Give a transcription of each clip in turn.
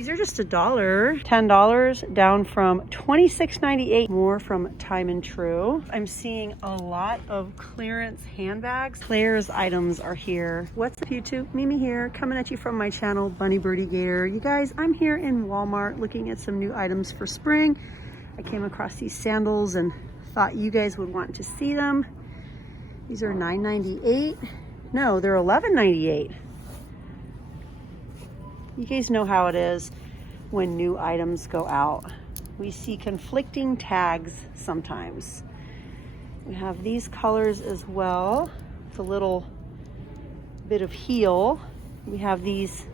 These are just $1, $10 down from $26.98. More from Time and True. I'm seeing a lot of clearance handbags. Claire's items are here. What's up, YouTube? Mimi here, coming at you from my channel, Bunny Birdy Gator. You guys, I'm here in Walmart looking at some new items for spring. I came across these sandals and thought you guys would want to see them. These are $9.98. No, they're $11.98. You guys know how it is when new items go out. We see conflicting tags sometimes. We have these colors as well. It's a little bit of heel. We have these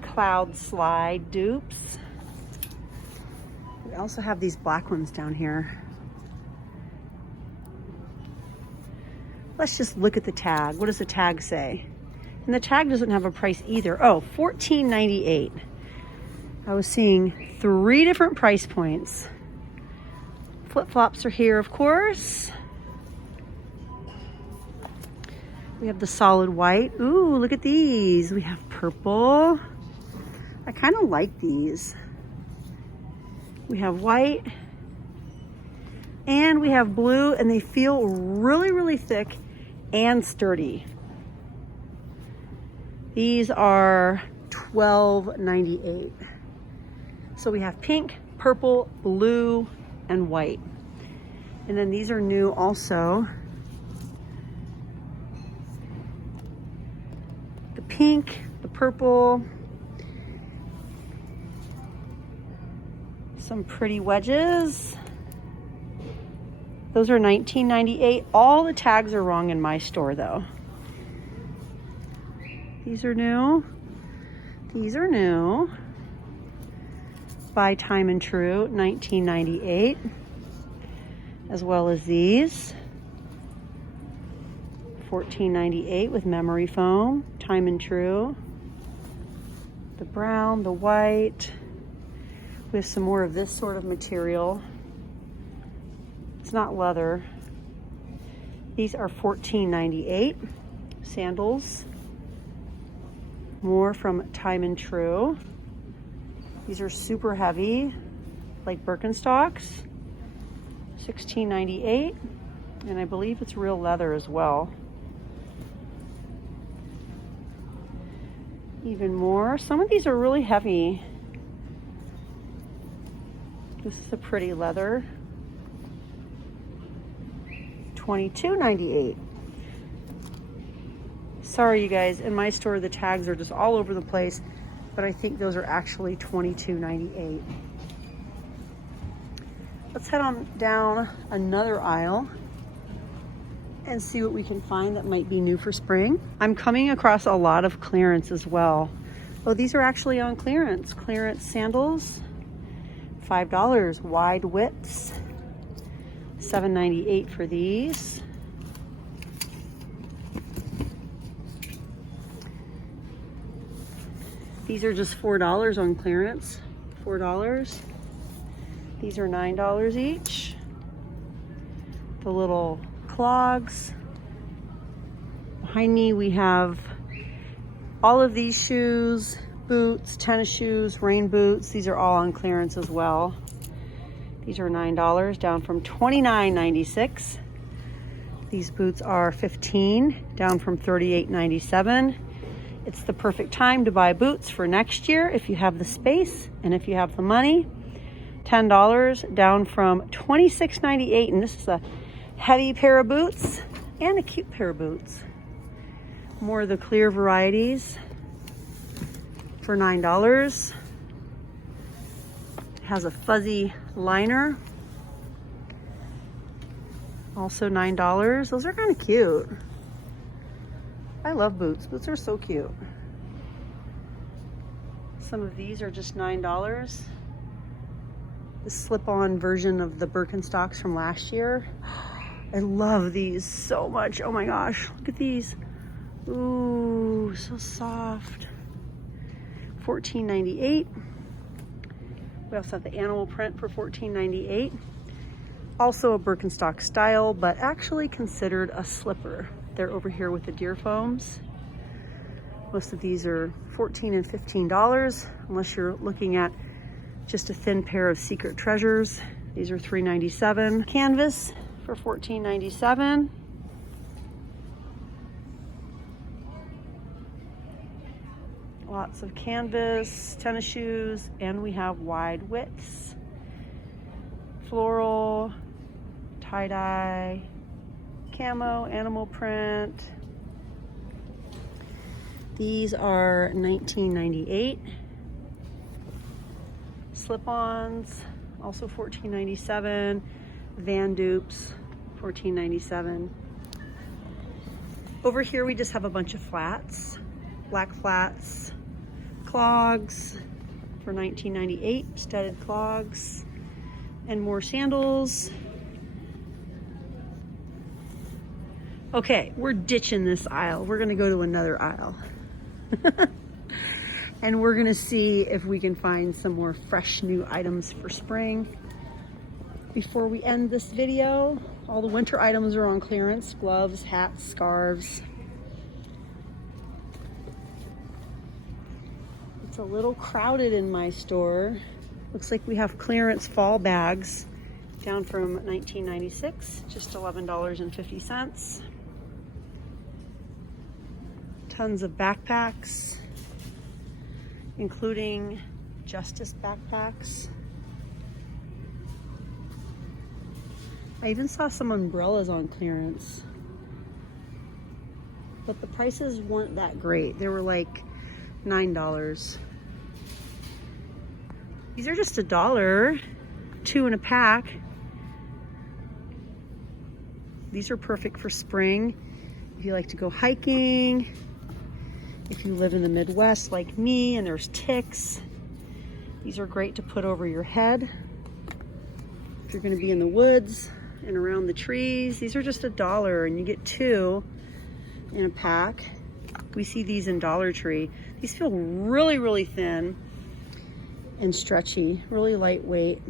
cloud slide dupes. We also have these black ones down here. Let's just look at the tag. What does the tag say? And the tag doesn't have a price either. Oh, $14.98. I was seeing 3 different price points. Flip-flops are here, of course. We have the solid white. Ooh, look at these. We have purple. I kind of like these. We have white. And we have blue, and they feel really, really thick and sturdy. These are $12.98. So we have pink, purple, blue, and white. And then these are new also. The pink, the purple, some pretty wedges. Those are $19.98. All the tags are wrong in my store though. These are new. These are new. By Time and True, $19.98. As well as these. $14.98 with memory foam. Time and True. The brown, the white. We have some more of this sort of material. It's not leather. These are $14.98. Sandals. More from Time and True. These are super heavy, like Birkenstocks. $16.98. And I believe it's real leather as well. Even more. Some of these are really heavy. This is a pretty leather. $22.98. Sorry, you guys, in my store, the tags are just all over the place, but I think those are actually $22.98. Let's head on down another aisle and see what we can find that might be new for spring. I'm coming across a lot of clearance as well. Oh, these are actually on clearance. Clearance sandals, $5. Wide widths, $7.98 for these. These are just $4 on clearance. $4. These are $9 each. The little clogs. Behind me we have all of these shoes, boots, tennis shoes, rain boots. These are all on clearance as well. These are $9 down from $29.96. These boots are $15 down from $38.97. It's the perfect time to buy boots for next year if you have the space and if you have the money. $10 down from $26.98, and this is a heavy pair of boots and a cute pair of boots. More of the clear varieties for $9. It has a fuzzy liner. Also $9. Those are kind of cute. I love boots. Boots are so cute. Some of these are just $9. The slip-on version of the Birkenstocks from last year. I love these so much. Oh my gosh, look at these. Ooh, so soft. $14.98. We also have the animal print for $14.98. Also a Birkenstock style, but actually considered a slipper. They're over here with the deer foams. Most of these are $14 and $15, unless you're looking at just a thin pair of Secret Treasures. These are $3.97. Canvas for $14.97. Lots of canvas, tennis shoes, and we have wide widths. Floral, tie-dye, camo, animal print. These are $19.98. Slip-ons, also $14.97. Van dupes, $14.97. Over here we just have a bunch of flats, black flats, clogs for $19.98, studded clogs, and more sandals. Okay, we're ditching this aisle. We're gonna go to another aisle. And we're gonna see if we can find some more fresh new items for spring. Before we end this video, all the winter items are on clearance: gloves, hats, scarves. It's a little crowded in my store. Looks like we have clearance fall bags down from $19.96, just $11.50. Tons of backpacks, including Justice backpacks. I even saw some umbrellas on clearance, but the prices weren't that great. They were like $9. These are just $1, 2 in a pack. These are perfect for spring. If you like to go hiking, if you live in the Midwest like me and there's ticks, these are great to put over your head. If you're gonna be in the woods and around the trees, these are just $1 and you get 2 in a pack. We see these in Dollar Tree. These feel really, really thin and stretchy, really lightweight.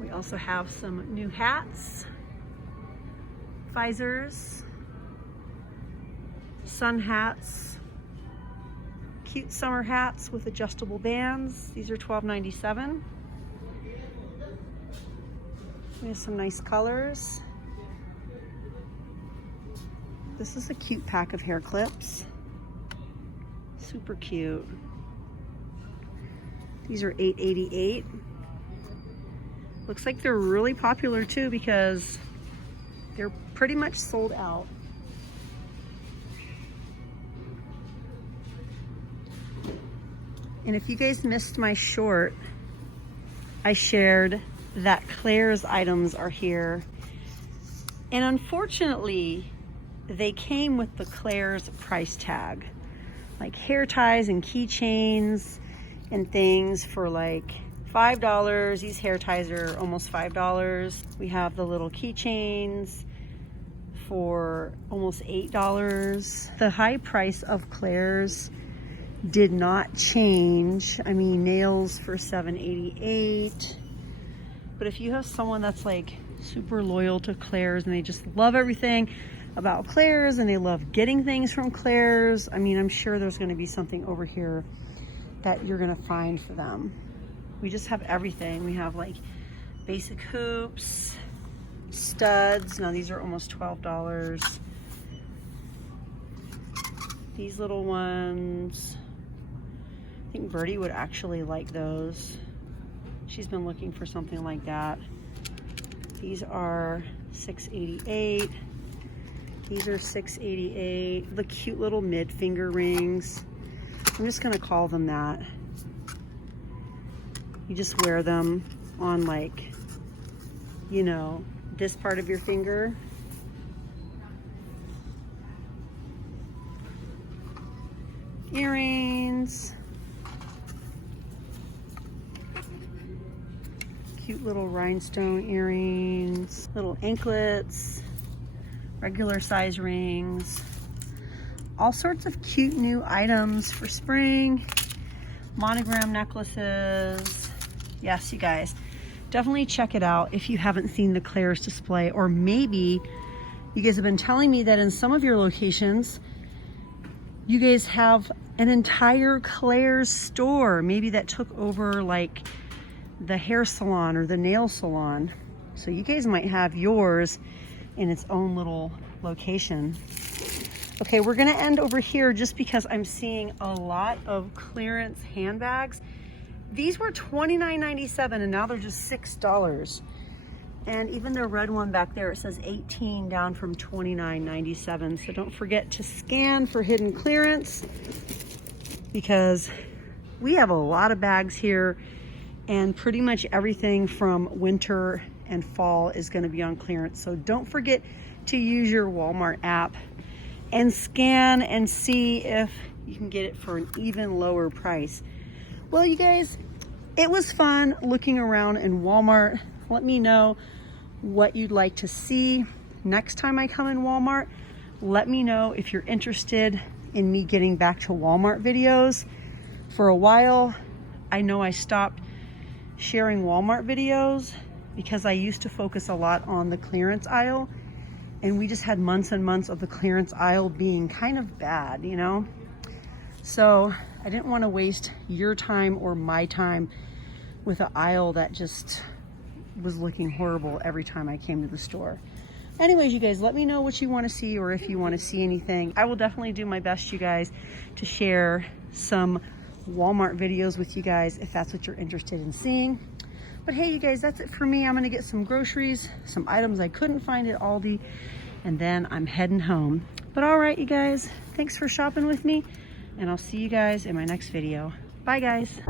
We also have some new hats, visors, sun hats, cute summer hats with adjustable bands. These are $12.97. We have some nice colors. This is a cute pack of hair clips. Super cute. These are $8.88. Looks like they're really popular too because they're pretty much sold out. And if you guys missed my short, I shared that Claire's items are here. And unfortunately, they came with the Claire's price tag. Like hair ties and keychains and things for like $5. These hair ties are almost $5. We have the little keychains for almost $8. The high price of Claire's did not change. I mean, nails for $7.88. But if you have someone that's like super loyal to Claire's and they just love everything about Claire's and they love getting things from Claire's, I mean, I'm sure there's going to be something over here that you're going to find for them. We just have everything. We have like basic hoops, studs. Now these are almost $12. These little ones, I think Birdy would actually like those. She's been looking for something like that. These are $6.88. These are $6.88. The cute little mid-finger rings. I'm just gonna call them that. You just wear them on, like, you know, this part of your finger. Earrings. Cute little rhinestone earrings. Little anklets. Regular size rings. All sorts of cute new items for spring. Monogram necklaces. Yes, you guys, definitely check it out if you haven't seen the Claire's display, or maybe You guys have been telling me that in some of your locations, you guys have an entire Claire's store. Maybe that took over like the hair salon or the nail salon. So you guys might have yours in its own little location. Okay, we're gonna end over here just because I'm seeing a lot of clearance handbags. These were $29.97 and now they're just $6. And even the red one back there, it says 18 down from $29.97. So don't forget to scan for hidden clearance because we have a lot of bags here and pretty much everything from winter and fall is going to be on clearance. So don't forget to use your Walmart app and scan and see if you can get it for an even lower price. Well, you guys, it was fun looking around in Walmart. Let me know what you'd like to see next time I come in Walmart. Let me know if you're interested in me getting back to Walmart videos. For a while, I know I stopped sharing Walmart videos because I used to focus a lot on the clearance aisle, and we just had months and months of the clearance aisle being kind of bad, you know? So I didn't want to waste your time or my time with an aisle that just was looking horrible every time I came to the store. Anyways, you guys, let me know what you want to see or if you want to see anything. I will definitely do my best, you guys, to share some Walmart videos with you guys if that's what you're interested in seeing. But hey, you guys, that's it for me. I'm gonna get some groceries, some items I couldn't find at Aldi, and then I'm heading home. But all right, you guys, thanks for shopping with me, and I'll see you guys in my next video. Bye, guys.